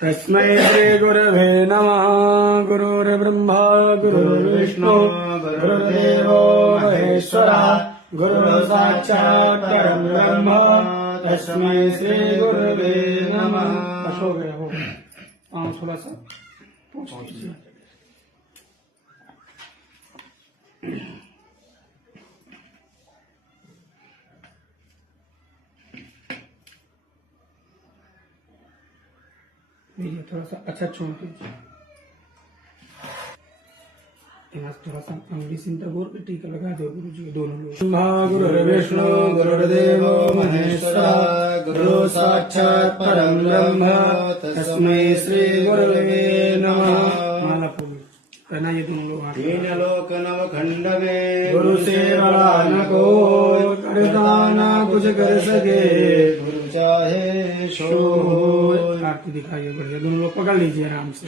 तस्मै श्री गुरवे नमः। गुरुर्ब्रह्मा गुरुर्विष्णु गुरुर्देवो महेश्वरः गुरुः साक्षात् परं ब्रह्म तस्मै श्री गुरवे नमः। हो गया हो थोड़ा सा लीजिए, थोड़ा सा अच्छा छोड़ दीजिए। यहाँ थोड़ा सा अंगली सिंता बोल के टीका लगा दो गुरु जी दोनों लोग। गुरुर्विष्णु गुरुर्देवो महेश्वरः गुरु साक्षात् परं ब्रह्म तस्मै श्री गुरवे नमः। माला फूल कहना ये दोनों लोग तीन लोक नव खंड में गुरु से बड़ा न कोई करता न कुछ कर सके गुरु चाहे सो आरती दिखाइए बढ़िया। दोनों लोग पकड़ लीजिए आराम से।